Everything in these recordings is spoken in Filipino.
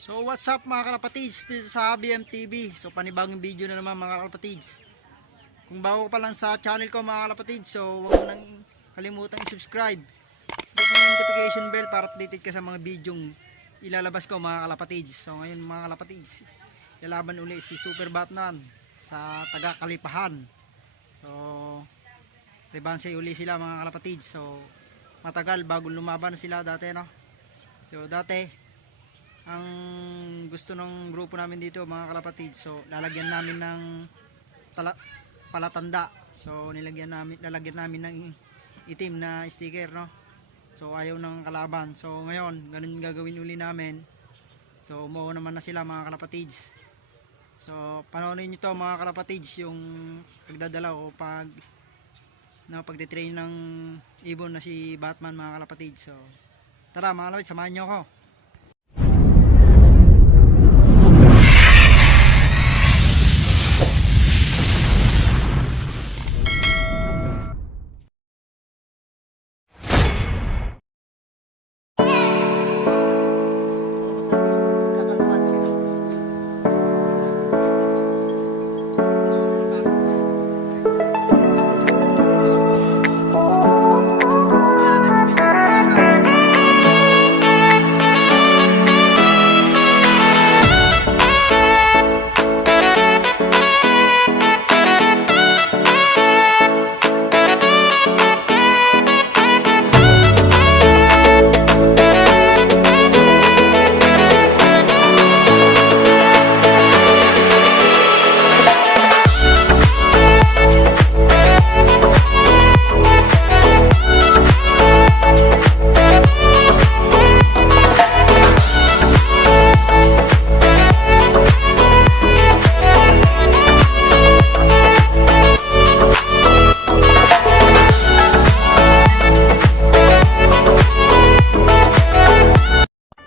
So what's up mga kalapatids, dito sa BMTV. So panibagong video na naman mga kalapatids. Kung bago pa lang sa channel ko mga kalapatids, so huwag mo nang kalimutang i-subscribe. Click mo yung notification bell para updated ka sa mga videong ilalabas ko mga kalapatids. So ngayon mga kalapatids, lalaban uli si Super Batman sa taga Kalipahan. So rebanse uli sila mga kalapatids. So matagal bago lumaban sila dati, no? So dati ang gusto ng grupo namin dito mga kalapatid, so lalagyan namin ng palatanda. So lalagyan namin ng itim na sticker, no? So ayaw ng kalaban. So ngayon ganun gagawin uli namin. So umuo naman na sila mga kalapatids. So panoorin niyo to mga kalapatids, yung pagdadala o pagtitrain ng ibon na si Batman mga kalapatids. So tara mga kalapatids, samahan niyo ako.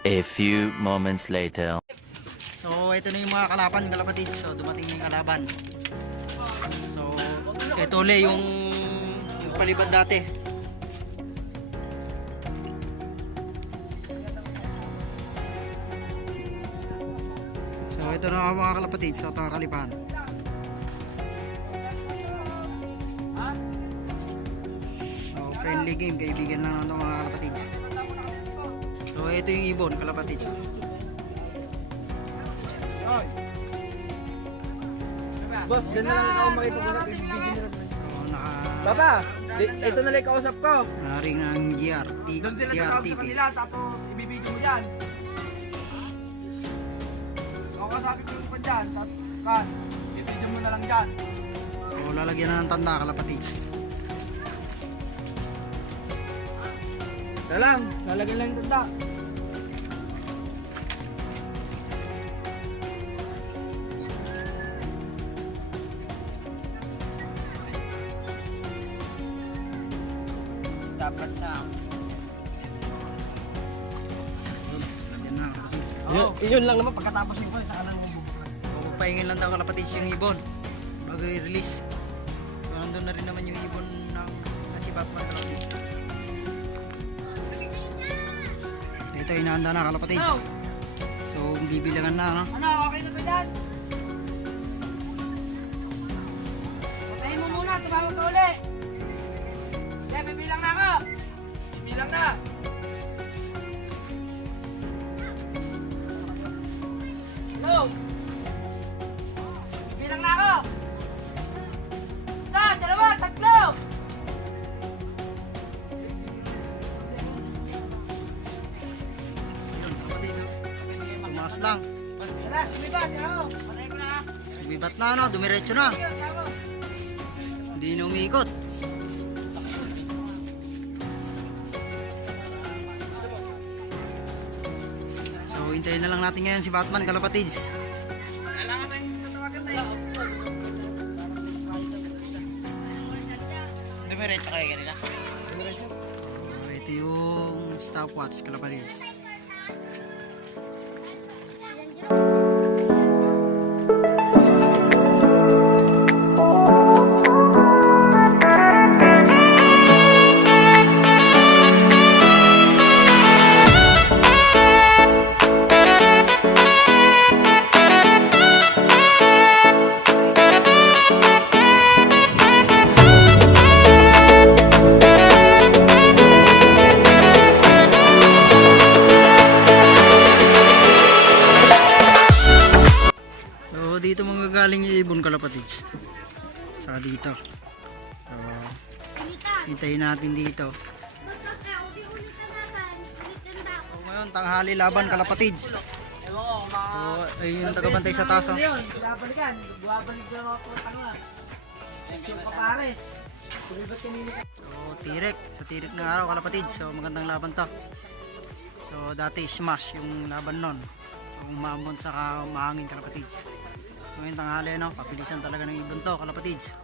A few moments later. So ito na yung mga kalaban kalapatids. So dumating na yung kalaban. So ito ulit yung palibad dati. So ito na mga kalapatids. So ito ang kaliban. So friendly game, kaibigan lang ito mga kalapatids. So ito yung ibon kalapatids. Boss, dyan na lang ako makipag-usap, ibibigyan nila. So Papa, ito na lang kausap ko. nakaring ang Doon sila sa kausap GRTP. nila, tapos ibibigyan mo yan. Ako kasabi ko pa dyan, tapos kan, ibibigyan mo na lang dyan. So lalagyan na ng tanda kalapatids. Ito lang, lalagyan lang yung tanda. Dapat sa Lagyan na kalapatids. yun lang naman pagkatapos nito sa kanang So pahingin lang daw kalapatids yung ibon bago i-release. So nandun na rin naman yung ibon ng si Batman kalapatids. Ito inaanda na kalapatids. So bibilangan na, no? Ano, okay na ba dyan? Patayin mo muna, tumawag ka uli. Okay, bibilang na ako. Bibilang na. Go! Bibilang na ako. Isa, dalawa, tatlo. Yun kalapatids, no? Tumakas lang. Tara, sumibat, ako. Patayin ko na. Sumibat na, no? Dumiretso na. Sige, ako. Hindi na umiikot. So hintayin na lang natin ngayon si Batman kalapatids. Kailangan tayong tatawagan na yun. Dumiretso kayo kanila. Ito yung stopwatch kalapatids. galing yung ibon kalapatids? Saka dito. So, hintayin natin dito. So, ngayon, tanghali laban kalapatids. Ewan ko, So, ayun yung tagabantay sa taas. Oh. Babalikan. Buwabalik na ako po tanga. Yes, yung kapares. Ba't kanina ka? So, tirik. Sa tirik ng araw kalapatids. So, magandang laban to. So, dati smash yung laban nun. So, umamon sa mahangin kalapatids. Ngayon tanghali, no? Papilisan talaga ng ibon to kalapatids.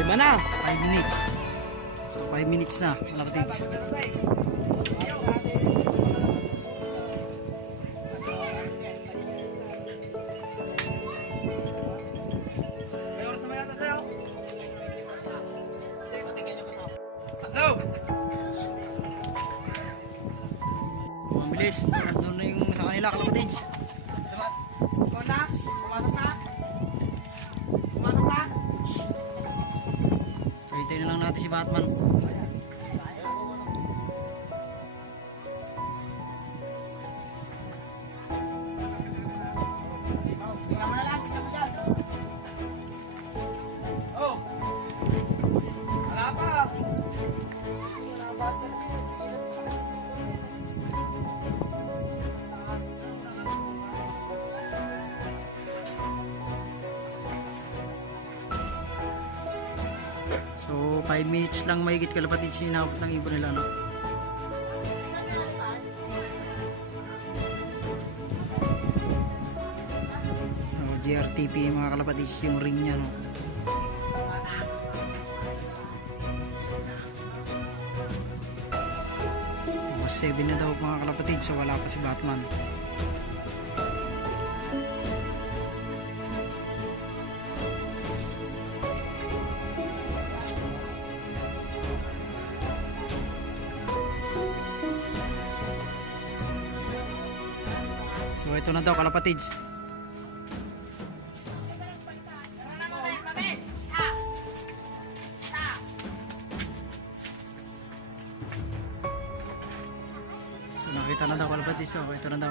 Lima na. 5 minutes. So 5 minutes na kalapatids. May oras naman yata sa'yo. Hello. Mabilis. Nandun na yung sa kanila kalapatids. Ikaw na. Pumasok na. Pumasok na. So hintayin na lang natin si Batman. Tingnan mo na lang. Tingnan mo dyan. Oh. Wala pa. So 5 minutes lang mahigit kalapatids yung inabot ng ibon nila, no? So GRTP mga kalapatids yung ring niya, no? Mas 7 na daw mga kalapatids, so wala pa si Batman. So ito na daw kalapatids. So nakita na daw kalapatids. So ito na daw.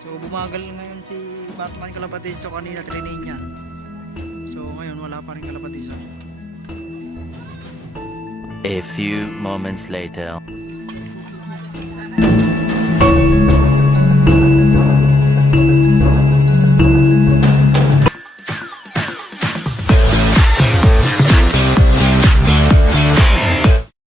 So bumagal ngayon si Batman kalapatids. So kanina trinain niya. So ngayon wala pa rin kalapatids. A few moments later.